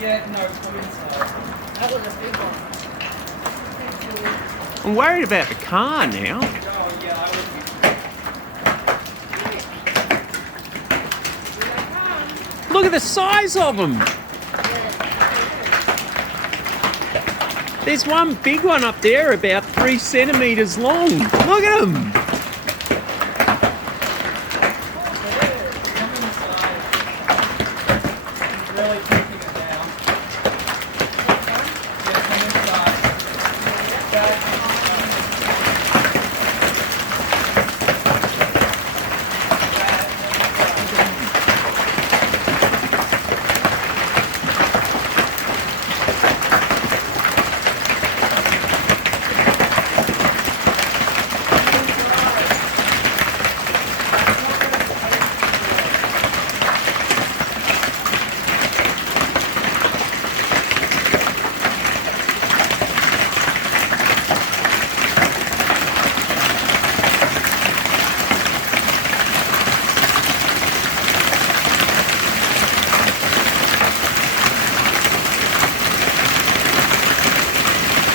Yeah, no, come inside. That was a big one. I'm worried about the car now. Oh, yeah, I would be. Look at the size of them. There's one big one up there about 3 centimetres long. Look at them. Come inside. He's really taking it down. Yeah, come inside. Dad,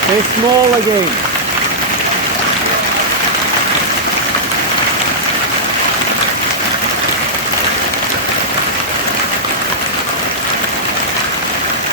They're small again.